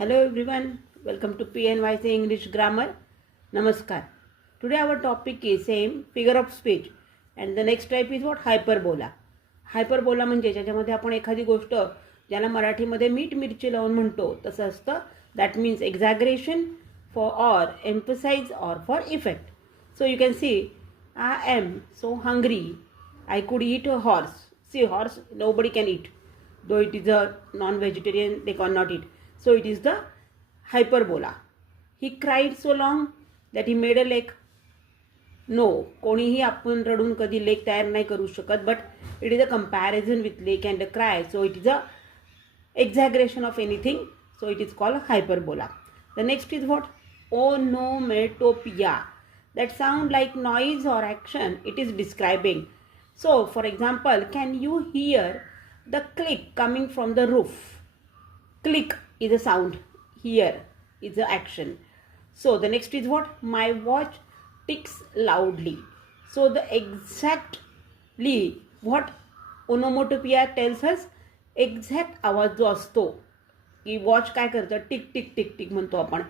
Hello everyone, welcome to PNYC English Grammar. Namaskar. Today our topic is same figure of speech and the next type is what hyperbola. Hyperbola म्हणजे ज्याच्यामध्ये आपण एखादी गोष्ट ज्याला मराठीमध्ये मीठ मिरची लावून म्हणतो तसं असतं. That means exaggeration for or emphasise or for effect. So you can see I am so hungry I could eat a horse. See, horse nobody can eat. Though it is a non-vegetarian, they cannot eat. So it is the hyperbola. He cried so long that he made a lake. No, कोणीही आपण रडून कधी लेक तयार नाही करू शकत. But it is a comparison with lake and a cry. So it is a exaggeration of anything. So it is called hyperbola. The next is what? Onomatopoeia. That sound like noise or action. It is describing. So, for example, can you hear the click coming from the roof? Click is a sound. Hear is the action. So, the next is what? My watch ticks loudly. So, the exactly what onomatopoeia tells us, exact आवाज जो असतो की watch काय करतं tick tick tick tick म्हणतो आपण.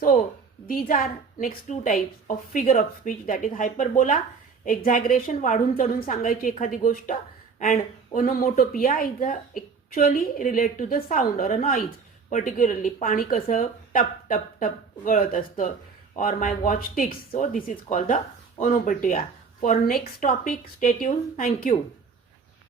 So these are next two types of figure of speech. That is hyperbola, exaggeration वाढून चढून सांगायची एखादी गोष्ट, and onomatopoeia is actually relate to the sound or a noise. Particularly पाणी कसं टप टप टप गळत असतं, or my watch ticks. So this is called the onomatopoeia. For next topic stay tuned. Thank you.